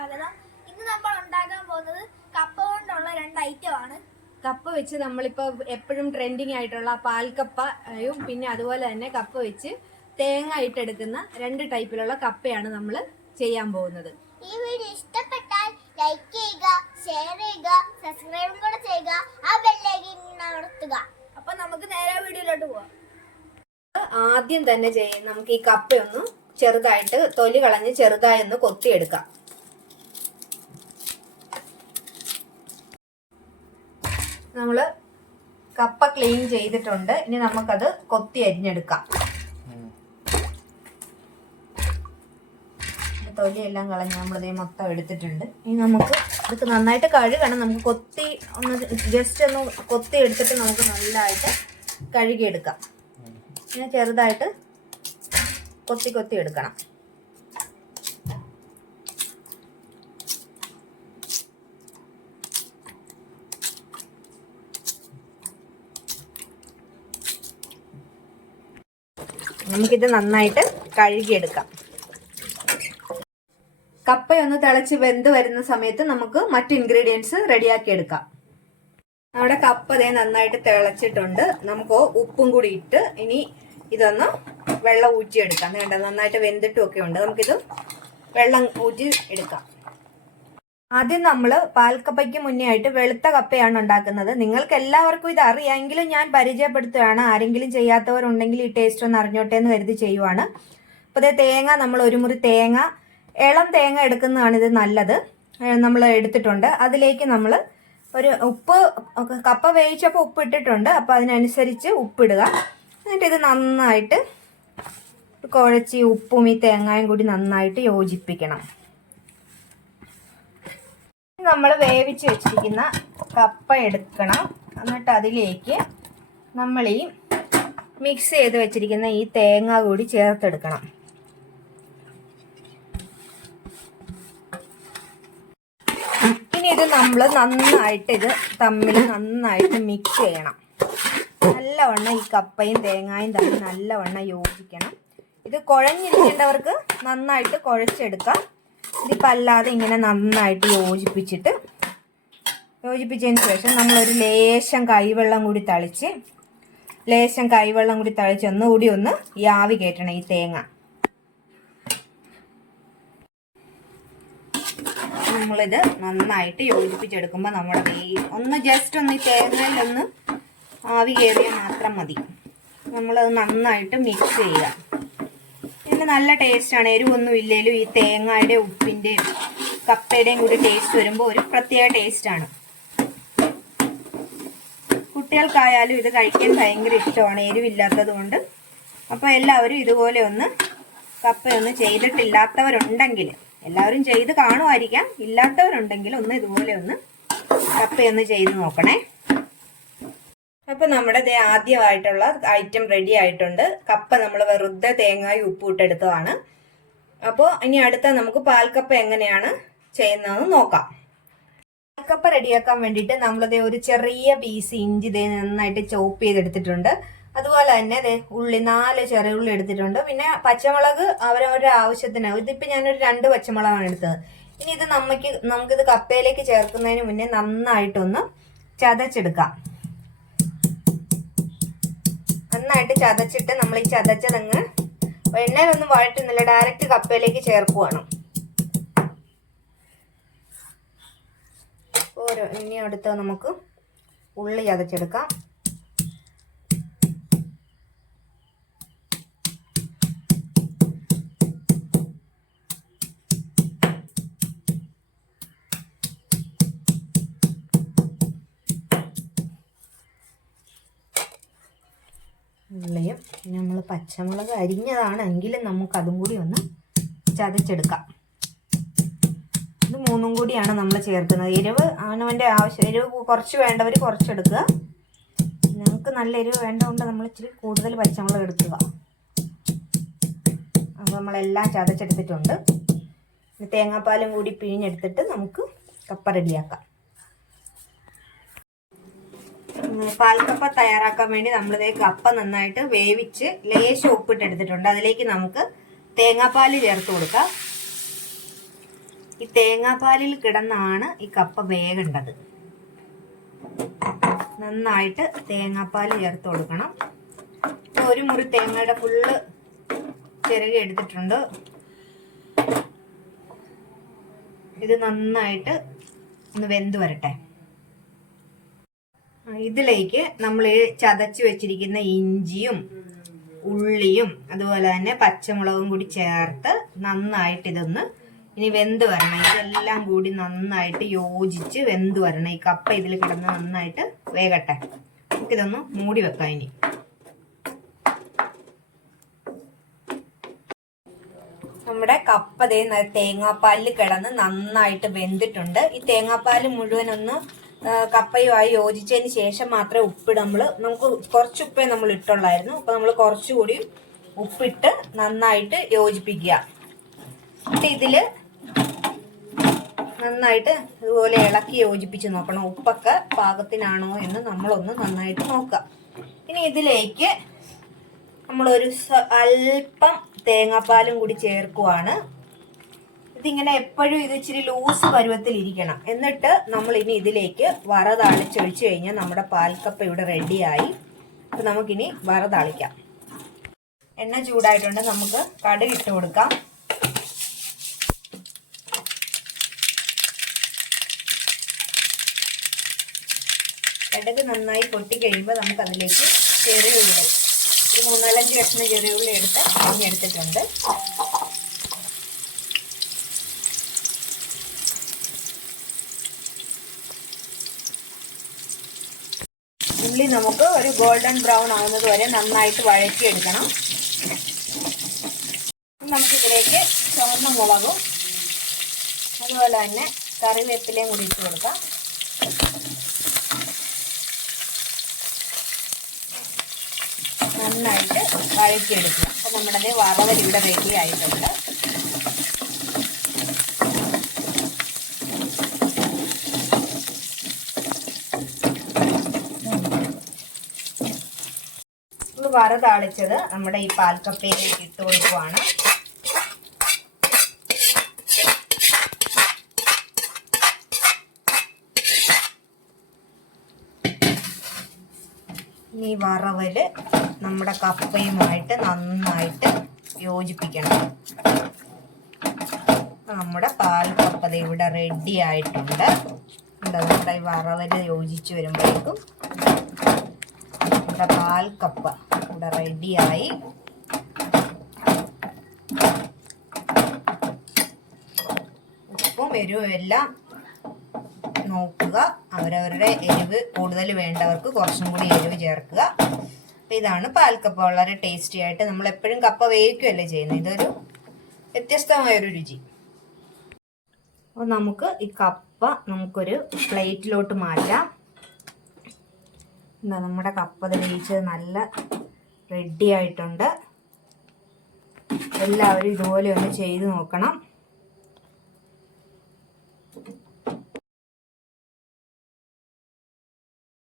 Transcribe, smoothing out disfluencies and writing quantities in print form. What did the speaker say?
സ്വാഗതം. ഇന്ന് നമ്മൾ ഉണ്ടാക്കാൻ പോകുന്നത് കപ്പ കൊണ്ടുള്ള രണ്ട് ഐറ്റമാണ്. കപ്പ വെച്ച് നമ്മളിപ്പോൾ എപ്പോഴും ട്രെൻഡിങ് ആയിട്ടുള്ള പാൽക്കപ്പയും പിന്നെ അതുപോലെ തന്നെ കപ്പ വെച്ച് തേങ്ങ ഇട്ടെടുക്കുന്ന രണ്ട് ടൈപ്പിലുള്ള കപ്പയാണ് നമ്മൾ ചെയ്യാൻ പോകുന്നത്. ഈ വീഡിയോ ഇഷ്ടപ്പെട്ടാൽ ലൈക്ക് ചെയ്യുക, ഷെയർ ചെയ്യുക, സബ്സ്ക്രൈബും കൂടെ ചെയ്യുക, ആ ബെല്ലൈക്കൺ അമർത്തുക. അപ്പോൾ നമുക്ക് നേരെ വീഡിയോയിലോട്ട് പോകാം. ആദ്യം തന്നെ നമുക്ക് ഈ കപ്പയൊന്ന് ചെറുതായിട്ട് തൊലി കളഞ്ഞ് ചെറുതായി ഒന്ന് കൊത്തിയെടുക്കാം. നമ്മള് കപ്പ ക്ലീൻ ചെയ്തിട്ടുണ്ട്. ഇനി നമുക്കത് കൊത്തി അരിഞ്ഞെടുക്കാം. തൊലിയെല്ലാം കളഞ്ഞ് നമ്മളിതേ മൊത്തം എടുത്തിട്ടുണ്ട്. ഇനി നമുക്ക് ഇത് നന്നായിട്ട് കഴുകണം. നമുക്ക് കൊത്തി ഒന്ന് ജസ്റ്റ് ഒന്ന് കൊത്തി എടുത്തിട്ട് നമുക്ക് നല്ലതായിട്ട് കഴുകിയെടുക്കാം. ഇങ്ങനെ ചെറുതായിട്ട് കൊത്തി കൊത്തി എടുക്കണം. നമുക്കിത് നന്നായിട്ട് കഴുകിയെടുക്കാം. കപ്പയൊന്ന് തിളച്ച് വെന്ത് വരുന്ന സമയത്ത് നമുക്ക് മറ്റു ഇൻഗ്രീഡിയൻസ് റെഡിയാക്കി എടുക്കാം. നമ്മുടെ കപ്പ ദേ നന്നായിട്ട് തിളച്ചിട്ടുണ്ട്. നമുക്ക് ഉപ്പും കൂടി ഇട്ട് ഇനി ഇതൊന്ന് വെള്ളം ഊറ്റിയെടുക്കാം. വേണ്ട, നന്നായിട്ട് വെന്തിട്ടും ഒക്കെ ഉണ്ട്. നമുക്കിത് വെള്ളം ഊറ്റി എടുക്കാം. ആദ്യം നമ്മൾ പാൽക്കപ്പയ്ക്ക് മുന്നേ ആയിട്ട് വെളുത്ത കപ്പയാണ് ഉണ്ടാക്കുന്നത്. നിങ്ങൾക്ക് എല്ലാവർക്കും ഇത് അറിയാമെങ്കിലും ഞാൻ പരിചയപ്പെടുത്തുകയാണ്. ആരെങ്കിലും ചെയ്യാത്തവരുണ്ടെങ്കിൽ ഈ ടേസ്റ്റ് ഒന്ന് അറിഞ്ഞോട്ടെ എന്ന് കരുതി ചെയ്യുവാണ്. അപ്പോൾ ഇതേ തേങ്ങ, നമ്മൾ ഒരു മുറി തേങ്ങ, ഇളം തേങ്ങ എടുക്കുന്നതാണ് ഇത് നല്ലത്. നമ്മൾ എടുത്തിട്ടുണ്ട്. അതിലേക്ക് നമ്മൾ ഒരു ഉപ്പ്, കപ്പ വേവിച്ചപ്പോൾ ഉപ്പ് ഇട്ടിട്ടുണ്ട്. അപ്പോൾ അതിനനുസരിച്ച് ഉപ്പിടുക. എന്നിട്ട് ഇത് നന്നായിട്ട് കുഴച്ച് ഉപ്പും ഈ തേങ്ങയും കൂടി നന്നായിട്ട് യോജിപ്പിക്കണം. നമ്മൾ വേവിച്ച് വെച്ചിരിക്കുന്ന കപ്പ എടുക്കണം. എന്നിട്ട് അതിലേക്ക് നമ്മൾ ഈ മിക്സ് ചെയ്ത് വെച്ചിരിക്കുന്ന ഈ തേങ്ങ കൂടി ചേർത്തെടുക്കണം. ഇനി ഇത് നമ്മൾ നന്നായിട്ട് ഇത് തമ്മിൽ നന്നായിട്ട് മിക്സ് ചെയ്യണം. നല്ലവണ്ണം ഈ കപ്പയും തേങ്ങയും തമ്മിൽ നല്ലവണ്ണം യോജിക്കണം. ഇത് കുഴഞ്ഞിരിക്കേണ്ടവർക്ക് നന്നായിട്ട് കുഴച്ചെടുക്കാം. ഇതിപ്പോൾ അല്ലാതെ ഇങ്ങനെ നന്നായിട്ട് യോജിപ്പിച്ചതിന് ശേഷം നമ്മളൊരു ലേശം കൈവെള്ളം കൂടി തളിച്ച് ഒന്നുകൂടി ഒന്ന് ഈ ആവി കയറ്റണം ഈ തേങ്ങ. നമ്മളിത് നന്നായിട്ട് യോജിപ്പിച്ചെടുക്കുമ്പോൾ നമ്മുടെ ഒന്ന് ജസ്റ്റ് ഒന്ന് ഈ തേങ്ങയിലൊന്ന് ആവി കയറിയാൽ മാത്രം മതി. നമ്മളത് നന്നായിട്ട് മിക്സ് ചെയ്യുക. ഇതിന് നല്ല ടേസ്റ്റാണ്. എരിവൊന്നും ഇല്ലെങ്കിലും ഈ തേങ്ങയുടെ ഉപ്പിൻ്റെയും കപ്പയുടെയും കൂടി ടേസ്റ്റ് വരുമ്പോൾ ഒരു പ്രത്യേക ടേസ്റ്റാണ്. കുട്ടികൾക്കായാലും ഇത് കഴിക്കാൻ ഭയങ്കര ഇഷ്ടമാണ്, എരിവില്ലാത്തത് കൊണ്ട്. അപ്പോൾ എല്ലാവരും ഇതുപോലെ ഒന്ന് കപ്പയൊന്ന് ചെയ്തിട്ടില്ലാത്തവരുണ്ടെങ്കിൽ, എല്ലാവരും ചെയ്ത് കാണുമായിരിക്കാം, ഇല്ലാത്തവരുണ്ടെങ്കിൽ ഒന്ന് ഇതുപോലെ ഒന്ന് കപ്പയൊന്ന് ചെയ്ത് നോക്കണേ. അപ്പോൾ നമ്മുടെ ആദ്യമായിട്ടുള്ള ഐറ്റം റെഡി ആയിട്ടുണ്ട്. കപ്പ നമ്മൾ വെറുതെ തേങ്ങയും ഉപ്പും ഇട്ടെടുത്തതാണ്. അപ്പോൾ ഇനി അടുത്ത നമുക്ക് പാൽക്കപ്പ എങ്ങനെയാണ് ചെയ്യുന്നതെന്ന് നോക്കാം. പാൽക്കപ്പ റെഡിയാക്കാൻ വേണ്ടിയിട്ട് നമ്മളിത് ഒരു ചെറിയ പീസ് ഇഞ്ചി നന്നായിട്ട് ചോപ്പ് ചെയ്തെടുത്തിട്ടുണ്ട്. അതുപോലെ തന്നെ ഉള്ളി 4 ചെറിയ ഉള്ളി എടുത്തിട്ടുണ്ട്. പിന്നെ പച്ചമുളക് അവരവരുടെ ആവശ്യത്തിന്. ഇതിപ്പോൾ ഞാനൊരു 2 പച്ചമുളകാണ് എടുത്തത്. ഇനി ഇത് നമുക്കിത് കപ്പയിലേക്ക് ചേർക്കുന്നതിന് മുന്നേ നന്നായിട്ടൊന്ന് ചതച്ചെടുക്കാം. നന്നായിട്ട് ചതച്ചിട്ട് നമ്മൾ ഈ ചതച്ചതങ്ങ് എണ്ണയിലൊന്നും വഴറ്റുന്നില്ല, ഡയറക്റ്റ് കപ്പയിലേക്ക് ചേർക്കുവാണ്. ഇനി അടുത്ത് നമുക്ക് ഉള്ളി ചതച്ചെടുക്കാം. ഉള്ളിയും നമ്മൾ പച്ചമുളക് അരിഞ്ഞതാണെങ്കിലും നമുക്ക് അതും കൂടി ഒന്ന് ചതച്ചെടുക്കാം. ഇത് 3ഉം കൂടിയാണ് നമ്മൾ ചേർക്കുന്നത്. എരിവ് അവനവൻ്റെ ആവശ്യം, എരിവ് കുറച്ച് വേണ്ടവർ കുറച്ചെടുക്കുക. ഞങ്ങൾക്ക് നല്ല എരിവ് വേണ്ടതുകൊണ്ട് നമ്മൾ ഇച്ചിരി കൂടുതൽ പച്ചമുളക് എടുക്കുക. അപ്പോൾ നമ്മളെല്ലാം ചതച്ചെടുത്തിട്ടുണ്ട്. തേങ്ങാപ്പാലും കൂടി പിഴിഞ്ഞെടുത്തിട്ട് നമുക്ക് കപ്പ റെഡിയാക്കാം. പാൽക്കപ്പ തയ്യാറാക്കാൻ വേണ്ടി നമ്മളിതേ കപ്പ നന്നായിട്ട് വേവിച്ച് ലേശം ഉപ്പിട്ടെടുത്തിട്ടുണ്ട്. അതിലേക്ക് നമുക്ക് തേങ്ങാപ്പാൽ ചേർത്ത് കൊടുക്കാം. ഈ തേങ്ങാപ്പാലിൽ കിടന്നാണ് ഈ കപ്പ വേകേണ്ടത്. നന്നായിട്ട് തേങ്ങാപ്പാൽ ചേർത്ത് കൊടുക്കണം. ഒരു മുറി തേങ്ങയുടെ ഫുള്ള് ചിരകി എടുത്തിട്ടുണ്ട്. ഇത് നന്നായിട്ട് ഒന്ന് വെന്ത് വരട്ടെ. ഇതിലേക്ക് നമ്മൾ ചതച്ച് വെച്ചിരിക്കുന്ന ഇഞ്ചിയും ഉള്ളിയും അതുപോലെ തന്നെ പച്ചമുളകും കൂടി ചേർത്ത് നന്നായിട്ട് ഇതൊന്ന് ഇനി വെന്ത് വരണം. ഇതെല്ലാം കൂടി നന്നായിട്ട് യോജിച്ച് വെന്ത് വരണം. ഈ കപ്പ ഇതിൽ കിടന്ന് നന്നായിട്ട് വേകട്ടെ. നമുക്കിതൊന്ന് മൂടി വെക്കാം. ഇനി നമ്മുടെ കപ്പ തേങ്ങാപ്പാലിൽ കിടന്ന് നന്നായിട്ട് വെന്തിട്ടുണ്ട്. ഈ തേങ്ങാപ്പാൽ മുഴുവനൊന്ന് കപ്പയുമായി യോജിച്ചതിന് ശേഷം മാത്രമേ നമുക്ക് കുറച്ച് ഉപ്പേ നമ്മൾ ഇട്ടുള്ളായിരുന്നു. അപ്പൊ നമ്മൾ കുറച്ചുകൂടി ഉപ്പിട്ട് നന്നായിട്ട് യോജിപ്പിക്കുക. എന്നിട്ട് ഇതില് നന്നായിട്ട് ഇതുപോലെ ഇളക്കി യോജിപ്പിച്ച് നോക്കണം. ഉപ്പൊക്കെ പാകത്തിനാണോ എന്ന് നമ്മളൊന്ന് നന്നായിട്ട് നോക്കാം. ഇനി ഇതിലേക്ക് നമ്മളൊരു അല്പം തേങ്ങാപ്പാലും കൂടി ചേർക്കുവാണ്. ഇതിങ്ങനെ എപ്പോഴും ഇത് ഇച്ചിരി ലൂസ് പരുവത്തിൽ ഇരിക്കണം. എന്നിട്ട് നമ്മൾ ഇനി ഇതിലേക്ക് വറതാളിച്ചൊഴിച്ചു കഴിഞ്ഞാൽ നമ്മുടെ പാൽക്കപ്പ ഇവിടെ റെഡിയായി. അപ്പൊ നമുക്കിനി വറതാളിക്കാം. എണ്ണ ചൂടായിട്ടുണ്ട്. നമുക്ക് കടുക് ഇട്ട് കൊടുക്കാം. കടുക് നന്നായി പൊട്ടിക്കഴിയുമ്പോൾ നമുക്ക് അതിലേക്ക് ചെറിയുള്ളി, ഒരു 3-4 കഷ്ണം ചെറിയുള്ളി എടുത്ത് അരിഞ്ഞെടുത്തിട്ടുണ്ട്. ഉള്ളി നമുക്ക് ഒരു ഗോൾഡൻ ബ്രൗൺ ആവുന്നത് വരെ നന്നായിട്ട് വഴറ്റിയെടുക്കണം. നമുക്കിതിലേക്ക് ചുവന്ന മുളകും അതുപോലെ തന്നെ കറിവേപ്പിലയും കൂടി ഇട്ട് കൊടുക്കാം. നന്നായിട്ട് വഴറ്റിയെടുക്കുക. അപ്പം നമ്മുടെ വറവൽ ഇവിടെ റെഡി ആയിട്ടുണ്ട്. വറ താളിച്ചത് നമ്മുടെ ഈ പാൽക്കപ്പയിലേക്ക് ഇട്ട് കൊടുക്കുവാണ്. ഈ വറവല് നമ്മുടെ കപ്പയുമായിട്ട് നന്നായിട്ട് യോജിപ്പിക്കണം. നമ്മുടെ പാൽക്കപ്പ ഇവിടെ റെഡി ആയിട്ടുണ്ട്. നമ്മുടെ ഈ വറവല് യോജിച്ച് വരുമ്പോഴേക്കും നമ്മുടെ പാൽക്കപ്പ ഇവിടെ റെഡിയായി. ഉപ്പും എരിവും എല്ലാം നോക്കുക. അവരവരുടെ എരിവ് കൂടുതൽ വേണ്ടവർക്ക് കുറച്ചും കൂടി എരിവ് ചേർക്കുക. അപ്പം ഇതാണ് പാൽക്കപ്പ. വളരെ ടേസ്റ്റി ആയിട്ട് നമ്മൾ എപ്പോഴും കപ്പ വേവിക്കുകയല്ലേ ചെയ്യുന്നത്. ഇതൊരു വ്യത്യസ്തമായൊരു രുചി. അപ്പോൾ നമുക്ക് ഈ കപ്പ നമുക്കൊരു പ്ലേറ്റിലോട്ട് മാറ്റാം. നമ്മുടെ കപ്പ വേവിച്ചത് നല്ല റെഡി ആയിട്ടുണ്ട്. എല്ലാവരും ഇതുപോലെ ഒന്ന് ചെയ്ത് നോക്കണം.